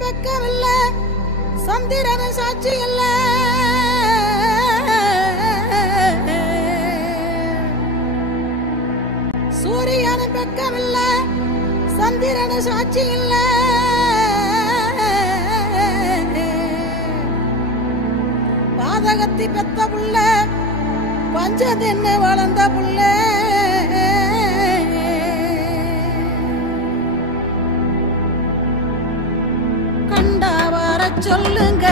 பெக்கவில்ல சந்திரன சாட்சி இல்ல சூரியன பெக்கவில்ல சந்திரன சாட்சி இல்ல பாதகத்தி பெத்த புள்ள பஞ்சதென்ன வளர்ந்த புள்ள கண்டா வர சொல்லுங்க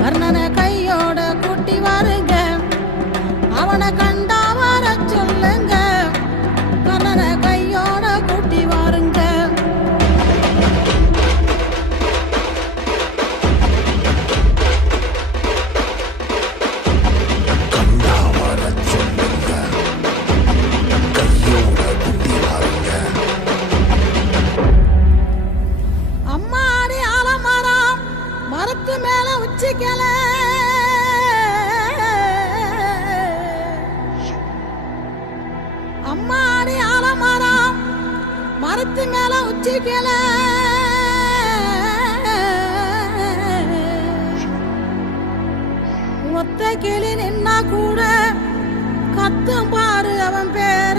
கர்ணனை கையோட கூட்டி வாருங்க அவனை கண்டா வர சொல்லுங்க கர்ணனை கையோட கூட்டி வாருங்க அம்மாடி ஆலமரம் மரத்து மேல உச்சிக்கல ஒத்த கிளி நின்னா கூட கத்தும் பாரு அவன் பேர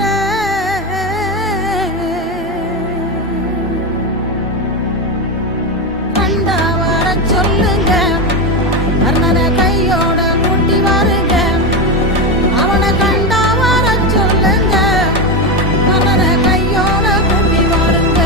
கண்டா வர சொல்லுங்க கர்ணனை கையோட கூட்டி வாருங்க அவனை கண்டா வர சொல்லுங்க கர்ணனை கையோட கூட்டி வாருங்க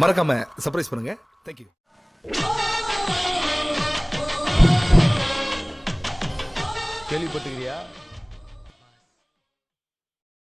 மறக்காம சர்ப்ரைஸ் பண்ணுங்க. தேங்க்யூ. கேள்விப்பட்டுக்கிறியா?